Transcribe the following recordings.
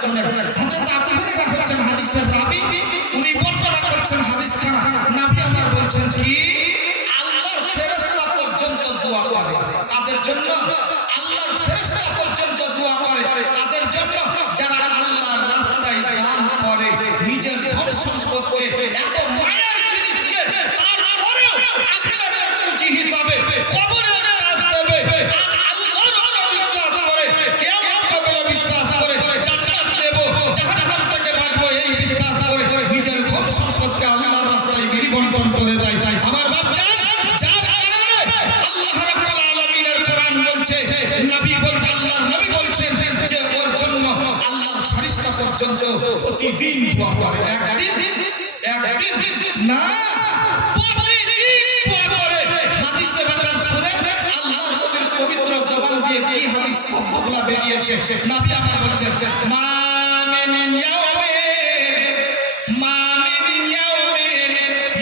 শুনেন। হযরত আবু হুরায়রা হচ্ছেন হাদিসের রাবী, উনি বর্ণনা করছেন হাদিস খানা। নবী আমার বলছেন কি আল্লাহর ফেরেশতা পর্যন্ত দোয়া করে তাদের জন্য, আল্লাহর ফেরেশতা পর্যন্ত দোয়া করে তাদের জন্য যারা আল্লাহর রাস্তায় দান করে নিজের ধন সম্পদকে, এত মায়ার জিনিসকে তারপরেও আখিরাতের পুঁজি হিসাবে কবরের কাজ দেবে, আল্লাহর উপর বিশ্বাস করে, কিয়ামতকে বলে বিশ্বাস করে, জান্নাত দেব জাহান্নাম থেকে বাঁচবো এই বিশ্বাস করে নিজের ধন সম্পদকে আল্লাহর রাস্তায় বিলিবন্টন করে দেয়। আমার বাপজান, যার কারণে আল্লাহ রাব্বুল আলামিনের কোরআন বলছে, নবী বলছে, আল্লাহর নবী বলছেন যে ওর জন্য আল্লাহর ফেরেশতা পর্যন্ত প্রতিদিন দোয়া করে। একদিন না, প্রতিদিন দোয়া করে। হাদিসে বাজার শুনে আল্লাহর নবীর পবিত্র জবান দিয়ে এই হাদিস শব্দগুলো বেরিয়েছে। নবী আমার বলছেন মা মিন ইয়াউমিন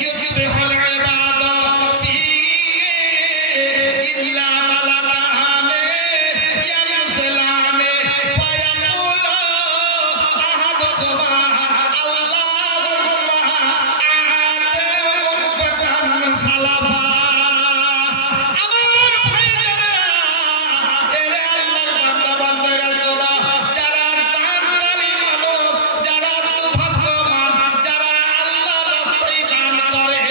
ইউসবিহুল ইবাদু ফীহি ইল্লা মালাকানি ইয়ানজিলানি ফায়াকুলু আহাদুকুমা আল্লাহুম্মা আ'তি মুনফিকান খালাফা। আমার ভাইজানেরা, এরে আল্লাহর বান্দা বান্দারা শোনো, যারা দানকারী মানুষ, যারা সৌভাগ্যবান, যারা আল্লাহর রাস্তায় দান করে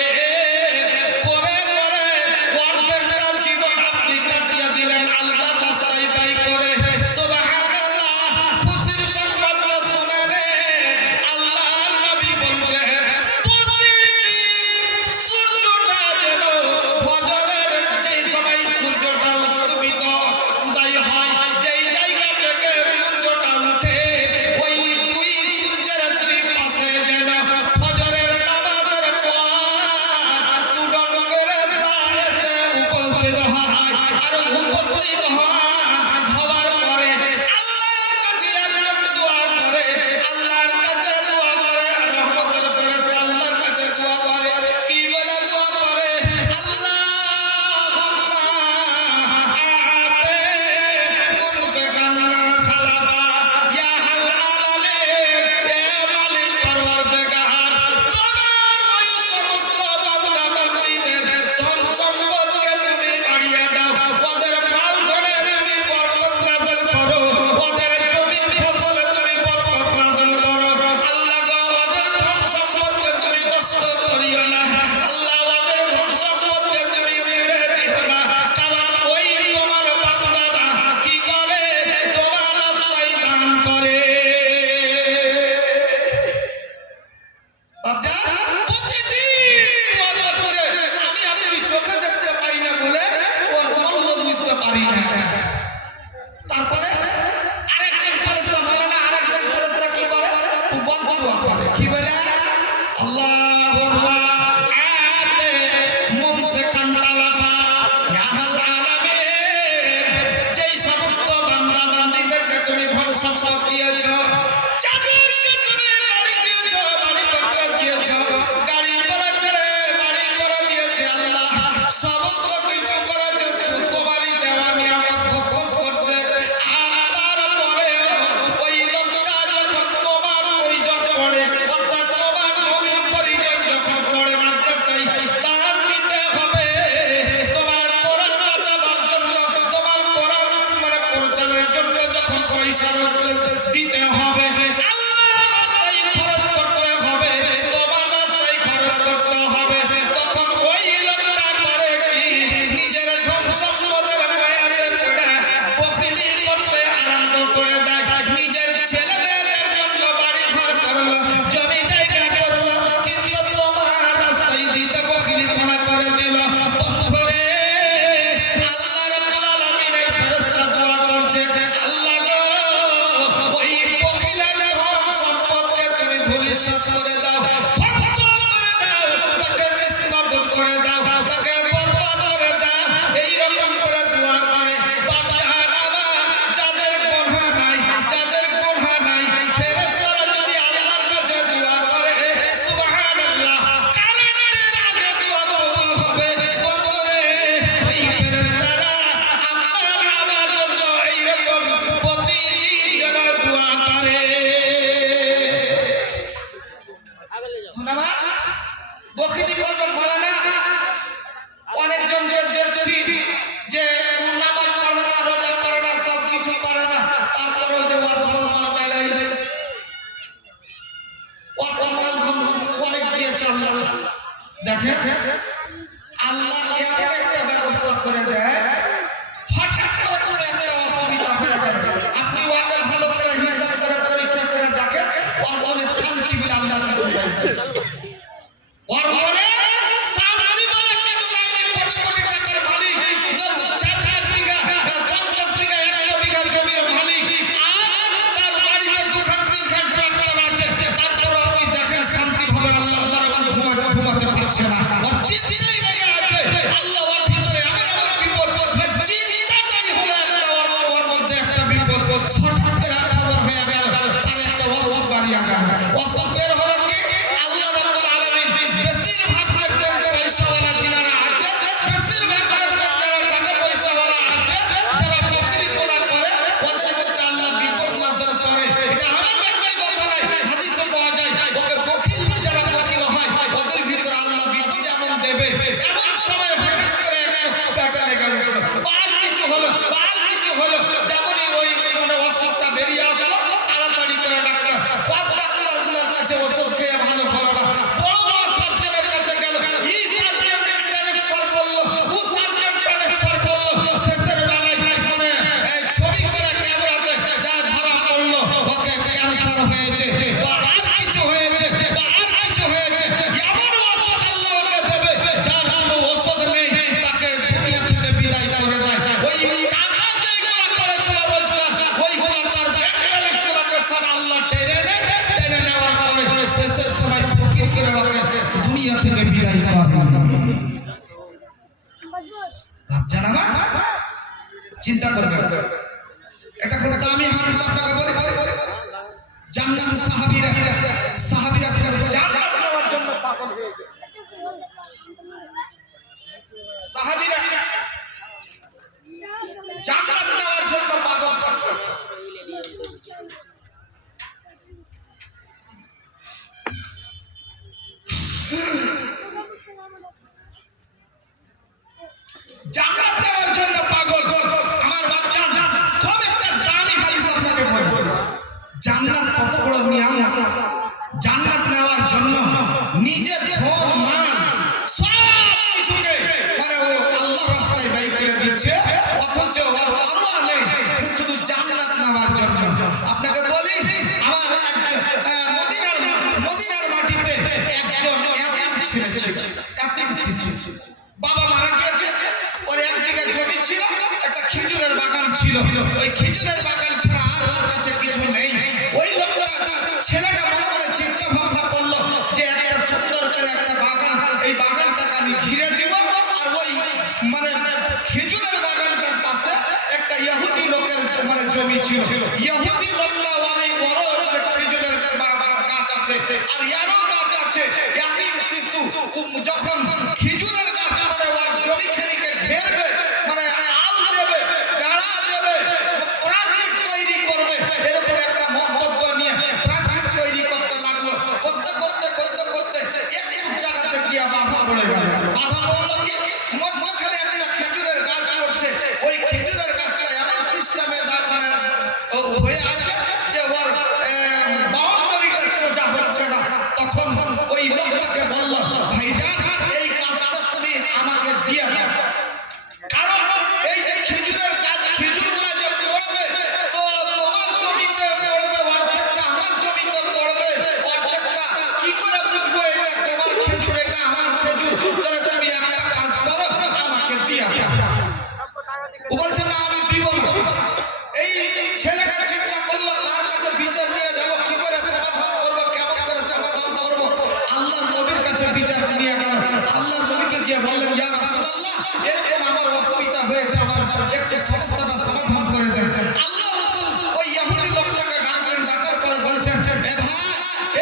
অর্ধেকটা জীবন আপনি কাটিয়ে দিলেন আল্লাহর রাস্তায় ব্যয় করে। সুবহানাল্লাহ, খুশির সংবাদটা শুনে রে, আল্লাহর নবী বলছেন প্রতিদিন সূর্যটা যেন ফজরের যেই সময় সূর্যটা অস্তমিত উদয় হয়, যেই জায়গা থেকে সূর্যটা উঠে ওই দুই সূর্যের দুই পাশে যেন ফজরের নামাজের পর দুজন করে এসে উপস্থিত হয়। আর উপস্থিত হওয়ার পরে আল্লাহর কাছে একজন দোয়া করে, আল্লাহর কাছে দোয়া করে, আর রহমতের ফেরেশতা আল্লাহর কাছে দোয়া করে। কি বলে দোয়া করে? আল্লাহুম্মা আ'তি মুনফিকান খালাফা। ইয়া হাল আলামিন, এ মালিক পরওয়ারদিগার, তোমার ওই সমস্ত বান্দা বান্দীদের ধন সম্পদকে তুমি বাড়িয়ে দাও, ওদের মাল ধরে তুমি বরকত নাযিল করো, ওদের জমির ফসলে তুমি বরকত নাযিল করো। আল্লাহ গো, ওদের ধন সম্পদকে তুমি নষ্ট করিও না, আল্লাহ ওদের ধন সম্পদকে তুমি মেরে দিও না, কারণ ওই তোমার বান্দারা কি করে? তোমার রাস্তায় দান করে। বাচ্চা প্রতিদিন দোয়া করছে, আমি চোখে দেখতে পাই না বলে ওর মূল্য বুঝতে পারি না। তারপরে আরেকজন ফেরেশতা বলে না, আরেকজন ফেরেশতা কি করে? দোয়া করে। কি বলে? আল্লাহুম্মা আ'তি মুমসিকান তালাফা। ইয়া হাল আলামিন, যেই সমস্ত বান্দা বান্দীদেরকে তুমি ধন সম্পদ দিয়েছো, যাদেরকে তুমি বাড়ি দিয়েছো, বাড়ি করতে দিয়েছো, গাড়ি করেছে রে, বাড়ি করে দিয়েছে, আল্লাহ সমস্ত কিছু করেছে, তোমারই দেওয়া নিয়ামত ভক্ষণ করছে। আর তারপরে ওই লোকটা যখন তোমার পরিজন পড়ে, অর্থাৎ তোমার নবীর পরিজন যখন পড়ে মাদ্রাসায় দান দিতে হবে, তোমার কোরআন বাঁচাবার জন্য, তোমার কোরআন প্রচারের জন্য যখন পয়সা দিতে হবে, আল্লাহর রাস্তায় খরচ করতে হবে, তোমার রাস্তায় খরচ করতে হবে, তখন ওই লোকটা করে কি? নিজের ধন সম্পদের মায়াতে পড়ে বখিলি করতে আরম্ভ করে দেয়। নিজের ছেলে মেয়েদের জন্য বাড়ি ঘর করলো, জমি জায়গা করলো, কিন্তু তোমার রাস্তায় দিতে বখিলিপনা করে দিল। বন্ধুরে, আল্লাহ রাব্বুল আলামিনের ফেরেশতা দোয়া করছে, আল্লাহ গো, ওই বখিল তারপরে যে ওর ধর্ম মেলাই অনেক দিয়েছে আল্লাহ। দেখেন আল্লাহ এমন একটা ব্যবস্থা করে দেয়, হঠাৎ করে কোনো একটা অসুবিধা হয়ে গেল, আপনি ওকে ভালো করে হিসাব করে পরীক্ষা করে দেখেন, ওর মনে শান্তি বলে আল্লাহ কিছু দেয়, ওর মনে শান্তি বলে কিছু দেয়। কোটি কোটি টাকার মালিক, 4 বিঘা 50 বিঘা 100 বিঘা জমির মালিক, আর তার বাড়িতে 2-3 ট্রাক্টর আছে, তারপর আপনি দেখেন শান্তি ভাবে আল্লাহ ঘুমাতে পারছে না, আর চিন্তাই লেগে আছে আল্লাহ ওর ভিতরে এমন বিপদ, চিন্তাটাই হলো একটা ওর মধ্যে একটা বিপদ, হঠাৎ করে খবর হয়ে গেল তার একটা অসুখ বাড়িয়ে গেল। অসুখের হলো কি আল্লাহ রাব্বুল আলামিন বেশিরভাগ লোকদের পয়সাওয়ালা যিনারা আছে, বেশিরভাগ লোকদের যারা টাকা পয়সাওয়ালা আছে, যারা বকরিপনা করে, ওদের মধ্যে আল্লাহ বিপদ নাযিল করে। এটা আমার ব্যক্তিগত নয়, হাদিসে পাওয়া যায় ওকে বখিল যারা বখিল হয় ওদের ভিতরে আল্লাহ বিপদ এমন দেবে, এমন সময় হঠাৎ করে পেটে লেগে গেল, আর কিছু হলো যেমনই ওই মানে অসুখটা বেরিয়ে আসলো, তাড়াতাড়ি করে ডাক্তার সব ডাক্তারগুলোর কাছে ওষুধ খেয়ে ভালো হলো না, বড় বড় সার্জনের কাছে গেল, এই সার্জন ট্রান্সফার করলো, ও সার্জন ট্রান্সফার করলো, শেষের বেলায় মানে ছবি করে ক্যামেরাতে ধরা পড়লো ওকে ক্যান্সার হয়েছে বা আর কিছু হয়েছে, এমন ওষুধ আল্লাহ ওকে দেবে যার কোনো ওষুধ নেই, তাকে দুনিয়া থেকে বিদায় করে দেয়। ওই টাকা যেগুলো করেছিল রোজগার, ওইগুলো তার ব্যাংক সব আল্লাহ টেনে নেওয়ার পরে শেষের সময় ফকির করে ওকে দুনিয়া থেকে বিদায় করে। ভাবছেন আমার চিন্তা করবেন, এটা খুব দামি হাদিস আপনাকে বলি, জান্নাতে সাহাবীরা জান্নাত নেওয়ার জন্য পাগল হয়ে গেছে, সাহাবীরা জান্নাত নেওয়ার জন্য পাগল থাকতো। জান্নাত নেওয়ার জন্য পাগল। আমার বাচ্চা খুব একটা দামি হাদিস আপনাকে বলবো, জান্নাত কত বড় নিয়ামত, জান্নাত নেওয়ার জন্য নিজের ধন মান সব কিছুকে মানে ও আল্লাহর রাস্তায় ব্যয় করে দিচ্ছে, অথচ ওর পরোয়া নেই শুধু জান্নাত নেওয়ার জন্য। আপনাকে বলি আমার মদিনার মাটিতে একজন এতিম ছেলে ছিল, এতিম শিশু, বাবা মারা গিয়েছে, ওর 1 বিঘা জমি ছিল, একটা খেজুরের বাগান ছিল, ওই খেজুরের বাগান ছাড়া আর ওর কাছে কিছু নেই। ওই লোকটা ছেলেটা মনে মনে চিন্তা ভাবনা করলো যে একটা সুন্দর করে একটা বাগান, এই বাগানটাকে আমি ঘিরে দিব, আর ওই মানে খেজুরের বাগানটার পাশে একটা ইহুদি লোকের মানে জমি ছিল, ইহুদি লোকটা অনেক বড় খেজুরের গাছ আছে আর ইয়ারও গাছ আছে। এতিম শিশু যখন খেজুরের গাছ মানে ওর জমি খানিকে ঘেরবে, মানে আল দেবে, বেড়া দেবে, প্রাচীর তৈরি করবে, এরকম একটা মন্তব্য নিয়ে প্রাচীর তৈরি করতে লাগলো। করতে একটু জায়গাতে গিয়ে বাধা পড়ে গেল। বাধা পড়লো কি, মধ্যখানে একটা খেজুরের গাছ পড়ছে, ওই খেজুরের গাছটা এমন সিস্টেমে মানে হয়ে আছে যে ওর বাউন্ডারিটা সোজা হচ্ছে না। তখন ওই লোকটাকে বলল, ভাইজান এই গাছটা তুমি আমাকে দিয়ে দাও, কারণ এই যে খেজুরের গাছ, খেজুরগুলো যে পড়বে তো তোমার জমিতে পড়বে অর্ধেকটা, আমার জমিতে পড়বে অর্ধেকটা, কি করে বুঝবো এটা তোমার খেজুর এটা আমার খেজুর? তাহলে তুমি একটা কাজ করো, আমাকে দিয়ে দাও। ও বলছে না আমি দিব না। এই ছেলেটা চিন্তা করলো তার কাছে বিচার নিয়ে যাবো, কি করে সমাধান করবো, কেমন করে সমাধান করবো। আল্লাহর নবীর কাছে বিচার নিয়ে গেল, আল্লাহর নবীকে গিয়ে বললেন, ইয়া রাসূলুল্লাহ এরকম আমার অসুবিধা হয়েছে, আমার একটু সমস্যাটা সমাধান করে দেন। আল্লাহ রাসূল ওই ইহুদি লোকটাকে ডাকলেন, ডাকার পরে বলছেন, এ ভাই,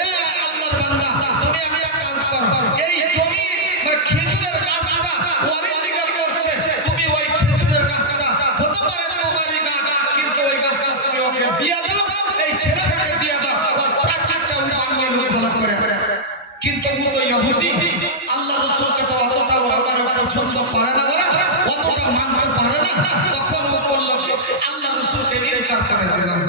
এ আল্লাহর বান্দা, তুমি একটা কাজ করো, এই জমি মানে খেজুরের গাছটা ওর দিকে পড়ছে, তুমি ওই খেজুরের গাছটা হতে পারে তোমারই গাছ, কিন্তু ওই গাছটা তুমি ওকে দিয়ে দাও, এই ছেলেটাকে দিয়ে দাও, ওর প্রাচীরটা বানিয়ে লো ভালো করে। কিন্তু ও তো ইহুদি, আল্লাহ রাসূলকে তো অতটা পছন্দ করে না, অতটা মানতে পারে না। তখন ও বলল কি, আল্লাহ রাসূলকে ইনকার করে দিলাম।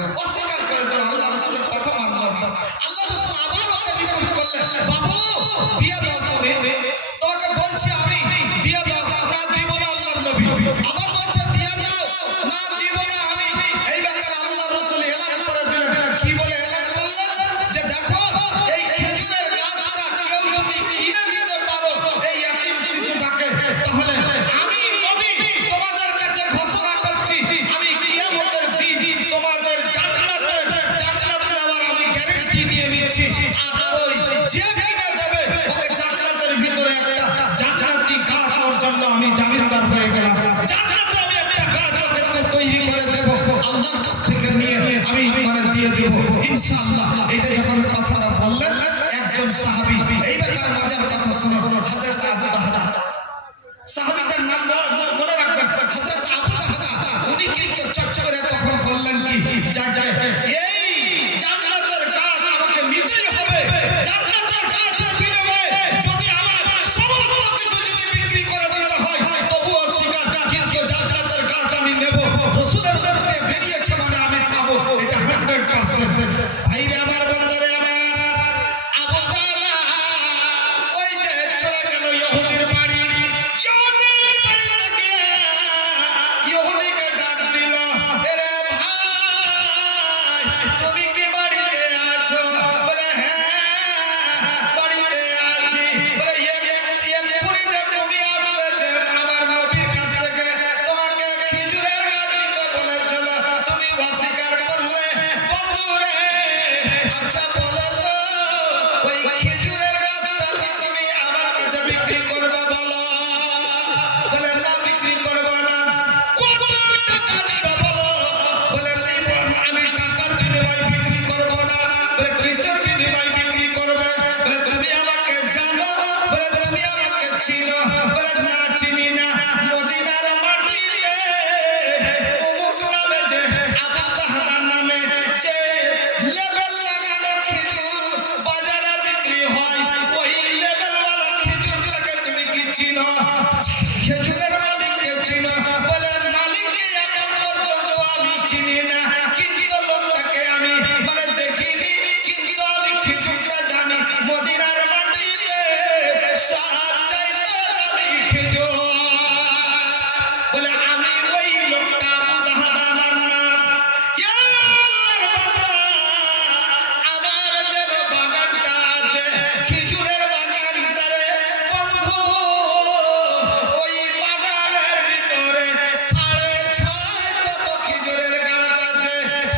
ওনার কাছ থেকে নিয়ে আমি মানে দিয়ে দেব ইনশাআল্লাহ। এটা যখন কথাটা বললেন একজন সাহাবী, এইবার মজার কথা শুনুন, হযরত আবু দাহদা সাহাবীটার নাম মনে রাখবেন, হযরত আবু দাহদা। উনি কিন্তু চট করে তখন বললেন কি, যা যা এই জান্নাতের গাছ আমাকে নিতেই হবে, জান্নাতের গাছের বিনিময়ে যদি আমার সমস্ত কিছু যদি বিক্রি করে দিতে হয় তবুও স্বীকার, কিন্তু জান্নাতের গাছ আমি নেব। রাসূলের দরবারে বেরিয়েছে মানে আমি পাবো, এটা 100%। ভাইরে আমার, বন্ধুরে আমার, আবু দাহদা ওই যে চলে গেল ইহুদির বাড়ি। ইহুদির বাড়িতে গিয়ে ইহুদিকে ডাক দিল, এরে ভাই তুমি কি বাড়িতে আছো? বলে হ্যাঁ বাড়িতে আছি। বলে এক্ষুনি যে তুমি আসলে যে আমার নবীর কাছ থেকে তোমাকে খেজুরের গাছ দিতে বলেছিল, তুমি অস্বীকার করলে। বন্ধুরে আচ্ছা বলে তো ওই খেজুরের গাছটা কি তুমি আমার কাছে বিক্রি করবে? বলো। বলে না বিক্রি করবো না। কত টাকা দিবে বলো? বলে আমি টাকার বিনিময়ে বিক্রি করবো না। বলে কিসের বিনিময়ে বিক্রি করবে? বলে তুমি আমাকে জানো? বলে তুমি আমাকে চিনো? বলে না চিনি না। মদিনার মাটিতে অমুক নামে যে আবু দাহদা নামে যে লেবেল লাগানো খেজুর বাজারে বিক্রি হয়, ওই লেবেলওয়ালা খেজুরটাকে তুমি কি চিনো? খেজুরের মালিককে চিনো? বলে মালিককে এখন পর্যন্ত আমি চিনি না, কিন্তু লোকটাকে আমি মানে দেখিনি, কিন্তু আমি খেজুরটা জানি মদিনার মাটিতে সব চাইতে দামি খেজুর। বলে আমি ওই লোকটা আবু দাহদা আমার নাম। ইয়া আল্লাহর বান্দা, আমার যে বাগানটা আছে খেজুরের বাগানটারে বন্ধু, ওই বাগানের ভিতরে 650 খেজুরের গাছ আছে।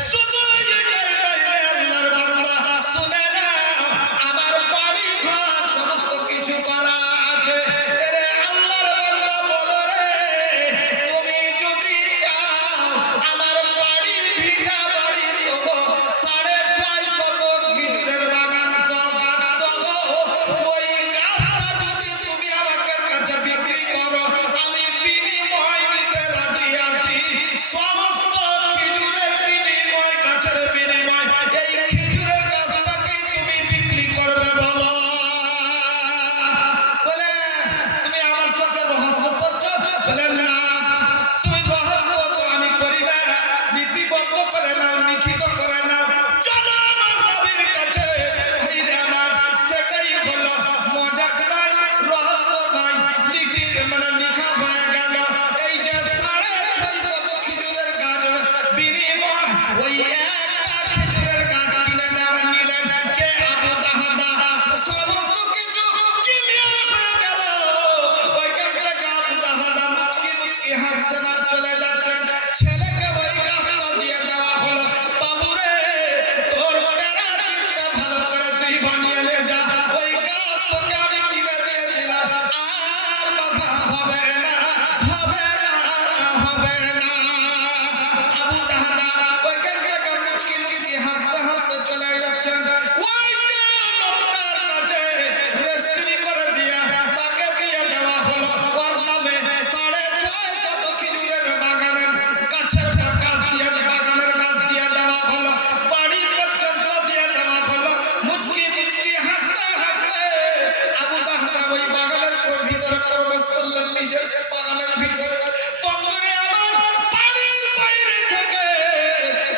শুধু এটাই নয় রে আল্লাহর বান্দা, শুনে নাও, আমার বাড়ি ঘর সমস্ত কিছু করা আছে। এরে আল্লাহর বান্দা বলো রে, তুমি যদি চাও আমার বাড়ি ভিটা বাড়ি সহ 650 খেজুরের বাগান সহ গাছ সহ ওই গাছটা যদি তুমি আমাকে কাছে বিক্রি করো, আমি বিনিময় নিতে রাজি আছি। সমস্ত খেজুরের বিনিময়, গাছের বিনিময়, এই খেজুরের গাছটাকেই তুমি বিক্রি করবে। বলো। বলে তুমি আমার সাথে রহস্য করছো? বলে না, তুমি রহস্য তো আমি করি না, লিপিবদ্ধ করে নাও, লিখিত করে নাও, চলো আমার নবীর কাছে। ভাইরে আমার, সেটাই হলো মজাক নাই, রহস্য নাই, মানে লিখা হয়ে গেল। এই যে 650 খেজুরের গাছ বিনিময় ওই একটা খেজুরের গাছ কিনে নেওয়া নিলেন কে? আবু দাহদা। সমস্ত কিছু ক্লিয়ার হয়ে গেল। ওইখান থেকে আবু দাহদা মুচকি মুচকি হাসছেন আর চলে যাচ্ছেন। ছেলেকে ওই গাছটা দিয়ে দেওয়া হলো, বাবুরে তোর প্যারা চিন্তা ভালো করে তুই বানিয়ে নে যা, ওই গাছ তোকে আমি কিনে দিয়ে দিলাম, আর বাধা হবে না, হবে না, হবে না। আবু দাহদা ওইখান থেকে মুচকি মুচকি হাসতে হাসতে চলে যাচ্ছেন। ওই যে লোকটার কাছে রেজিস্ট্রি করে দিয়া তাকে দিয়ে দেওয়া হলো ওর নামে 650 খেজুরের বাগানের গাছের গাছ দিয়ে বাগানের গাছ দিয়ে দেওয়া হলো, বাড়ি পর্যন্ত দিয়ে দেওয়া হলো। মুচকি মুচকি হাসতে হাসতে আবু দাহদা ওই বাগানের ভিতরে প্রবেশ করলেন, নিজের বাগানের ভিতরে। বন্ধুরে আমার, বাড়ির বাইরে থেকে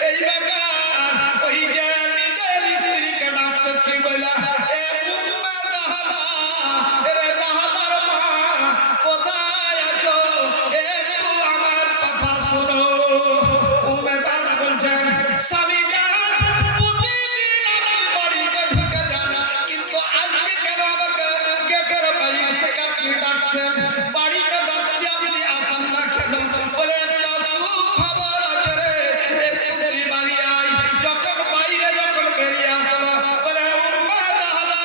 এই বাগান ওই যে নিজের স্ত্রীকে ডাকছে, কি বলা, এ উম্মে দাহদা, এরে দাহদার মা কোথায় আছো? একটু আমার কথা শোনো। উম্মে দাহদা বলছেন, স্বামী জান, প্রতিদিন আপনি বাড়িতে ঢুকে যান, কিন্তু আজকে কেন আমাকে গেটের বাইরে থেকে আপনি ডাকছেন? বাড়িতে ডাকছি আপনি আসেন না কেন? বলে একটা সুখবর আছে রে, একটু তুই বাড়ি আয়। যখন বাইরে যখন বেরিয়ে আসলো, বলে উম্মে দাহদা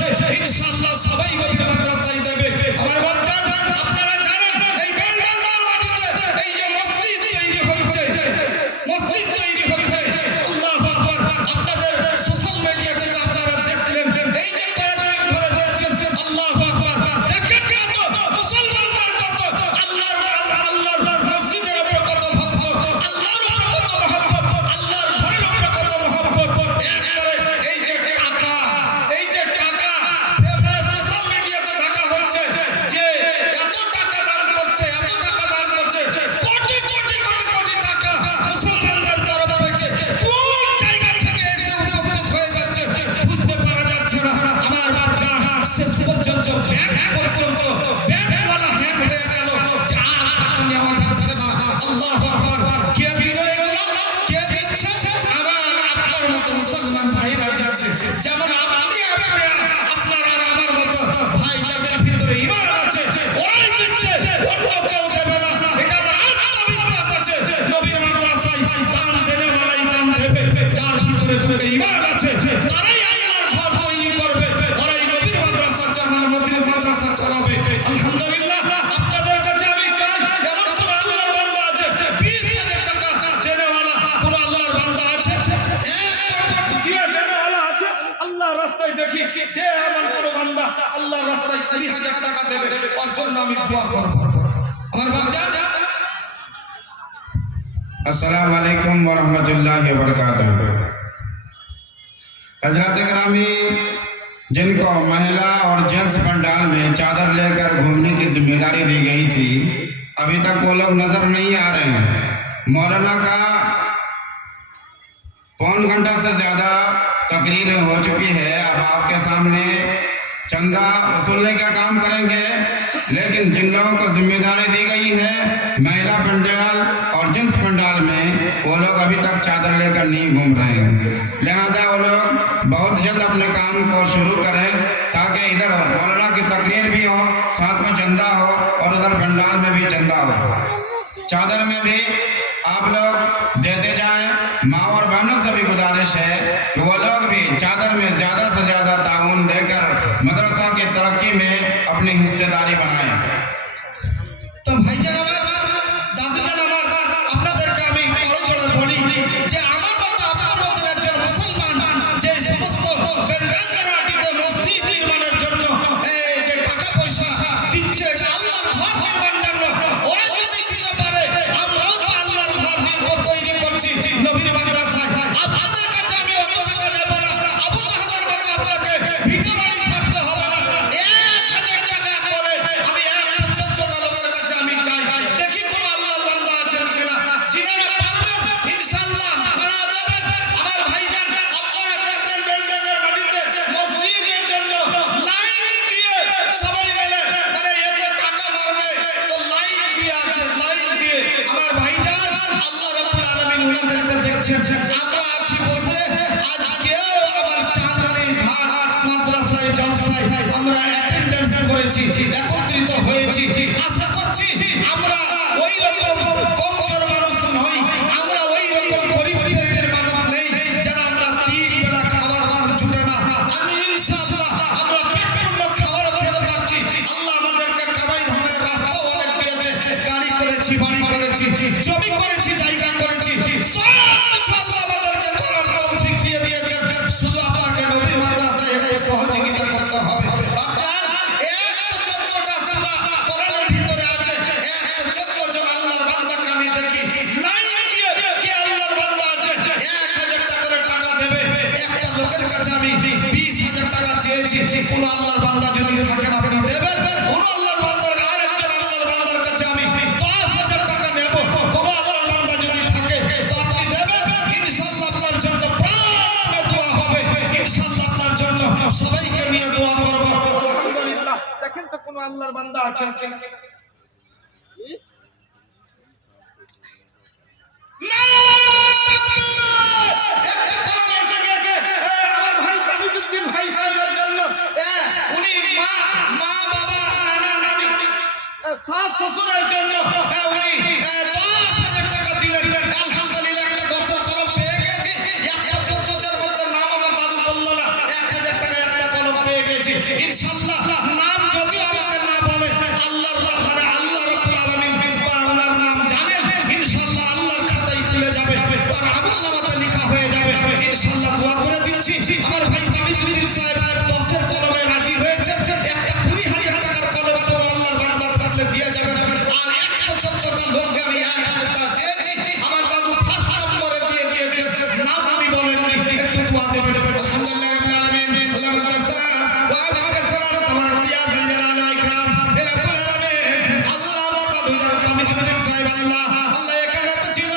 রয়েছে ইনশাআল্লাহ সবাই নবীর মাদ্রাসায় দেবে। আমার বাচ্চারা আপনারা জানেন এই বেলডাঙ্গার মাটিতে এই যে মসজিদ তৈরি হচ্ছে, মসজিদ তৈরি হচ্ছে, আল্লাহু আকবার। আপনাদের সোশ্যাল মিডিয়াতে আপনারা দেখলেন এই যে কয়েকদিন ধরে দেখছেন, আল্লাহু আকবার। দেখেন কত মুসলমানদের কত আল্লাহর মসজিদের উপরে কত ভক্ত, আল্লাহর উপরে কত মহব্বত, আল্লাহর ঘরের উপরে কত মহব্বত। একবারে এই যে টাকা সোশ্যাল মিডিয়াতে দেখা হচ্ছে যে এত টাকা দান করছে, এত টাকা দান করছে, কোটি কোটি কোটি কোটি টাকা মুসলমানদের তরফ থেকে কোন জায়গা থেকে এসে উপস্থিত হয়ে যাচ্ছে বুঝতে পারা যাচ্ছে না। আমার বাচ্চা শেষ পর্যন্ত ব্যাংকওয়ালা হ্যাং হয়ে গেল যে আর টাকা নেওয়া যাচ্ছে না। আল্লাহু আকবার। কে দিল এগুলো? কে দিচ্ছে? আমার আপনার মতো মুসলমান ভাইরা যাচ্ছে, যেমন আপনি আপনার আর আমার মতো ভাই যাদের ভিতরে ঈমান আছে ওরাই দিচ্ছে, অন্য কেউ দেবে না। এটা আমার আত্মবিশ্বাস আছে। নবীর মাদ্রাসায় দান দেনেওয়ালাই দান দেবে, যার ভিতরে ঈমান আছে তারাই আল্লাহর ঘর তৈরি করবে, ওরাই নবীর মাদ্রাসা চালাবে, নবীর মাদ্রাসা চালাবে। আলহামদুলিল্লাহ। আপনাদের কাছে আমি চাই এমন কোন আল্লাহর বান্দা আছে 20,000 টাকা দেনেওয়ালা কোন আল্লাহর বান্দা আছে? দিয়ে দেনেওয়ালা আছে আল্লাহর রাস্তায়? দেখি যে এমন কোন বান্দা আল্লাহর রাস্তায় 20,000 টাকা দেবে, ওর জন্য আমি দোয়া করব। আমার বান্দা अस्सलाम वालेकुम वरहमतुल्लाहि वबरकातुहू। हजरत ग्रामी, जिनको महिला और जेंट्स पंडाल में चादर लेकर घूमने की जिम्मेदारी दी गई थी, अभी तक वो लोग नजर नहीं आ रहे हैं। मौलाना का पौन घंटा से ज्यादा तकरीर हो चुकी है। अब आपके सामने चंदा वसूलने का काम करेंगे, लेकिन जिन लोगों को जिम्मेदारी दी गई है महिला पंडाल और जेंट्स पंडाल में, वो लोग अभी तक चादर लेकर नहीं घूम रहे हैं। लिहाजा वो लोग बहुत जल्द अपने काम को शुरू करें ताकि इधर मौलाना की तकरीर भी हो, साथ में चंदा हो, और उधर पंडाल में भी चंदा हो। चादर में भी आप लोग देते जाएं। माँ और बहनों से भी गुजारिश है कि वो लोग भी चादर में ज़्यादा से ज़्यादा ताउन देकर मदरसा की तरक्की में अपनी हिस्सेदारी बनाएं। তো ভাইজান আমার, দাদুজান আমার, আপনাদেরকে আমি করজোড়ে বলি যে আমার মতো আপনার মতো একজন মুসলমান যে সমস্ত বেলডাঙ্গার মাটিতে মসজিদ নির্মাণের জন্য এই যে টাকা পয়সা দিচ্ছে, এটা আল্লাহর ঘর নির্মাণের জন্য, ওরা যদি দিতে পারে আমরাও তো আল্লাহর ঘর তৈরি করছি নবীর মাদ্রাসায়। আপনাদের কাছে আমি অত টাকা নেব না, আবু তাহের মতো আপনাকে ভিটে বাড়ি ছাড়তে হবে না। 1,000 টাকা করে আমি 114টা লোকের কাছে আমি চাই। দেখি কোন আল্লাহর বান্দা আছেন কিনা, যিনারা পারবেন ইনশাআল্লাহ সাড়া দেবেন। আমার ভাইজান আপনারা দেখবেন বেলডাঙ্গার মাটিতে মসজিদের জন্য লাইন দিয়ে সবাই মিলে মানে এতে টাকা মারবে, তো লাইন দিয়ে আছে, লাইন দিয়ে। আমার ভাইজান আল্লাহ রাব্বুল আলামিন উনাদেরকে দেখছেন। আমরা আছি বসে, আজকে আমার চাঁদনী ঘাট মাদ্রাসায় জলসায় আমরা অ্যাটেন্ডেন্স করেছি, একত্রিত হয়েছি। আশা করছি আমরা ওই রকম কমজোর মানুষ নই, আমরা ওই রকম গরিব শ্রেণীর মানুষ নেই যারা আমরা 3 বেলা খাবার জুটে না। আমি ইনশাআল্লাহ আমরা পেটপূর্ণ খাবার খেতে পারছি। আল্লাহ আমাদেরকে কামাই ধামের রাস্তা অনেক দিয়েছে, গাড়ি করেছি, বাড়ি করেছি, জমি করেছি, জায়গা করেছি, সব কিছু আল্লাহ আমাদেরকে করার তৌফিক দিয়ে দিয়েছেন। শুধু আপনাকে নবীর মাদ্রাসায় একটু সহযোগিতা করতে হবে। বাচ্চার 114টা সূরা কোরআনের ভিতরে আছে, 114 জন আল্লাহর বান্দাকে আমি দেখি লাইন দিয়ে কে আল্লাহর বান্দা আছে 1,000 টাকা করে টাকা দেবে। একটা লোকের কাছে আমি 20,000 টাকা চেয়েছি, কোন আল্লাহর বান্দা যদি থাকেন আপনি দেবেন। কোন আল্লাহর বান্দার আরেকজন আল্লাহর বান্দার কাছে আমি 10,000 টাকা নেব, কোন আল্লাহর বান্দা যদি থাকে তো আপনি দেবেন। ইনশাআল্লাহ আপনার জন্য প্রাণে দোয়া হবে, ইনশাআল্লাহ আপনার জন্য সবাইকে নিয়ে দোয়া করব। আলহামদুলিল্লাহ। দেখেন তো কোন আল্লাহর বান্দা আছেন কিনা। আমার ভাই তামিজুদ্দিন ভাই সাহেবের জন্য উনি মা বাবা নানা নানি শাশ শ্বশুরের জন্য উনি 10,000 টাকা দিলেন। আলহামদুলিল্লাহ একটা দশের কলম পেয়ে গেছি। 114 জন মধ্যে নাম আমার দাদু বললো না, 1,000 টাকা একটা কলম পেয়ে গেছি। ইনশাআল্লাহ নাম যদি আমাকে না বলে আল্লাহর মানে আল্লাহ রাব্বুল আলামিন বা ওনার নাম জানেন ইনশাআল্লাহ আল্লাহর খাতায় তুলে যাবে তার আমলনামাতে লেখা হয়ে যাবে ইনশাআল্লাহ দোয়া করে দিচ্ছি আমার ভাই তামিজুদ্দিন সাহেব 10 কলমে রাজি হয়েছে একটা 20,000 টাকার কলম তো আল্লাহর বান্দা থাকলে দিয়ে যাবে আর 114টা লোককে আমি 1000 টাকা চেয়েছি আমার দাদু ফার্স্ট নম্বরে দিয়ে দিয়েছে নাম আমি বলেননি একটু দোয়া দেবেন আলহামদুলিল্লাহ রাব্বিল আলামিন আল্লাহু তাআলা ওয়া আলাইকুম আসসালাম তোমার দিয়া জালাল ইকরাম এ রাব্বুল আলামিন আল্লাহ আমার দাদু তামিজুদ্দিন সাহেব আল্লাহ আল্লাহ এখানে তো ছিল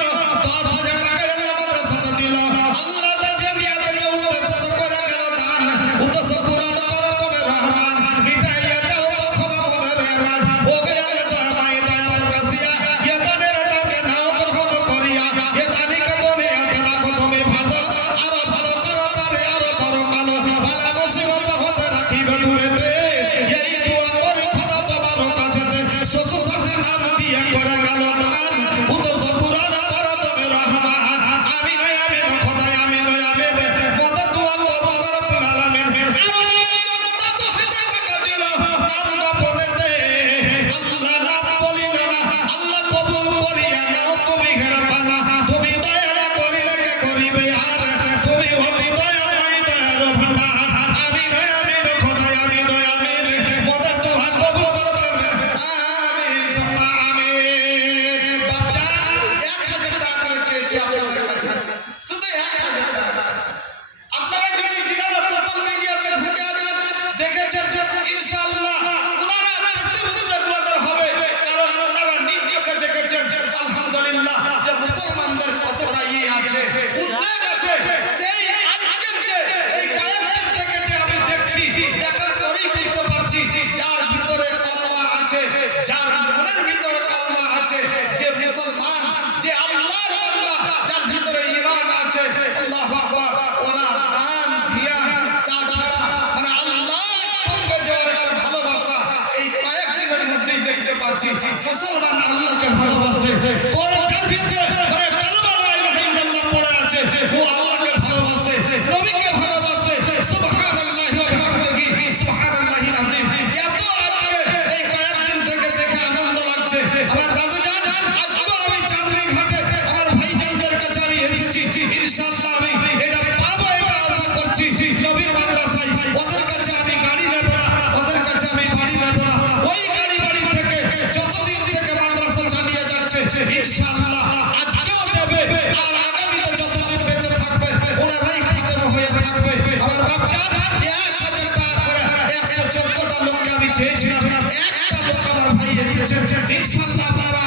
10,000 টাকা আল্লাহ মাদ্রাসাতে দিল আল্লাহ দা জামিয়াতে উদ্দেশ্য করে গেল দান উদ্দেশ্য পূরণ করো তুমি রহমান মিটাইয়া দাও ক্ষমা মনের রহমান ও গে আল্লাহ দয়াময় দয়াময় কাসিয়া ইয়া দানের দানকে নাও গ্রহণ করিয়া এ দানিকে দুনিয়াতে রাখো তুমি ভালো আরো ভালো করো তারে আরো বড় কালো বালা মুসিবত হতে রাখিবে দূরেতে এই দোয়া করি খোদা তোমার কাছেতে শ্বশুর শাশুড়ির নাম দিয়ে করে গেল দান উদ্দেশ্য পূরণ করো তুমি রহমান আমিন আমিন খোদা আমিন আমিন মদদ দোয়া কবুল করো রব্বুল আলামিন আরো একজন দাদু 1000 টাকা দিল নাম গোপনেতে আল্লাহ নাম বলিল না আল্লাহ কবুল করিয়া নাও তুমি ঘরবানা তুমি দয়া না করিলে কে করিবে আর তুমি অতি দয়াময় দয়ার ভান্ডার আমিন আমিন খোদা আমিন আমিন মদদ দোয়া কবুল করো আমিন সুম্মা আমিন বাপজান 1000 টাকা করে চেয়েছি আপনাদের কাছে শুধু 1000 টাকা আপনারা যদি জিনারা সোশ্যাল মিডিয়াতে ঢুকে আছেন দেখেছেন ইনশাআল্লাহ ওনারা বেশি উদ্যোগবাদের হবে কারণ ওনারা নিজ চোখে দেখেছেন আলহামদুলিল্লাহ যে মুসলমানদের কতটা আছে উদ্যোগ আছে সেই আজকের যে এই গায়কদের থেকে যে আমি দেখছি দেখার পরেই বুঝতে পারছি যার ভিতরে কলমা আছে যার মনের ভিতরে কলমা আছে যে মুসলমান যে আল্লাহর বান্দা যার ভিতরে ঈমান আছে আল্লাহু আকবার ওরা দান দিয়া তাছাড়া মানে আল্লাহর সঙ্গে যার একটা ভালোবাসা এই কয়েকদিনের মধ্যেই দেখতে পাচ্ছি মুসলমান আল্লাহকে ভালোবাসে কোন যার ভিতরে মানে কালেমা লা ইলাহা ইল্লাল্লাহ পড়ে আছে ও আল্লাহকে ভালোবাসে নবীকে ভালোবাসে সুবহানাল্লাহি ওয়া বিহামদিহি সুবহানাল্লাহিল আযীম এত আজকে এই কয়েকদিন থেকে দেখে আনন্দ লাগছে আমার দাদু জান আজকে আমি চাঁদনী ঘাটে আমার ভাইজানদের কাছে আমি এসেছি ইনশাআল্লাহ আমি এটা পাবো এটা আশা করছি নবীর মাদ্রাসায় ওদের কাছে আমি গাড়ি নেব না ওদের কাছে আমি বাড়ি নেব না ওই গাড়ি বাড়ি থেকে যতদিন থেকে মাদ্রাসা চালিয়ে যাচ্ছে ইনশাআল্লাহ আজকেও দেবে আর আগামীতে যতদিন বেঁচে থাকবে ওনারাই খাদেম হয়ে থাকবে আমার বাপজান 1000 টাকা করে 114টা লোককে আমি চেয়েছিলাম একটা লোক আমার ভাই এসেছে ইনশাআল্লাহ আপনারা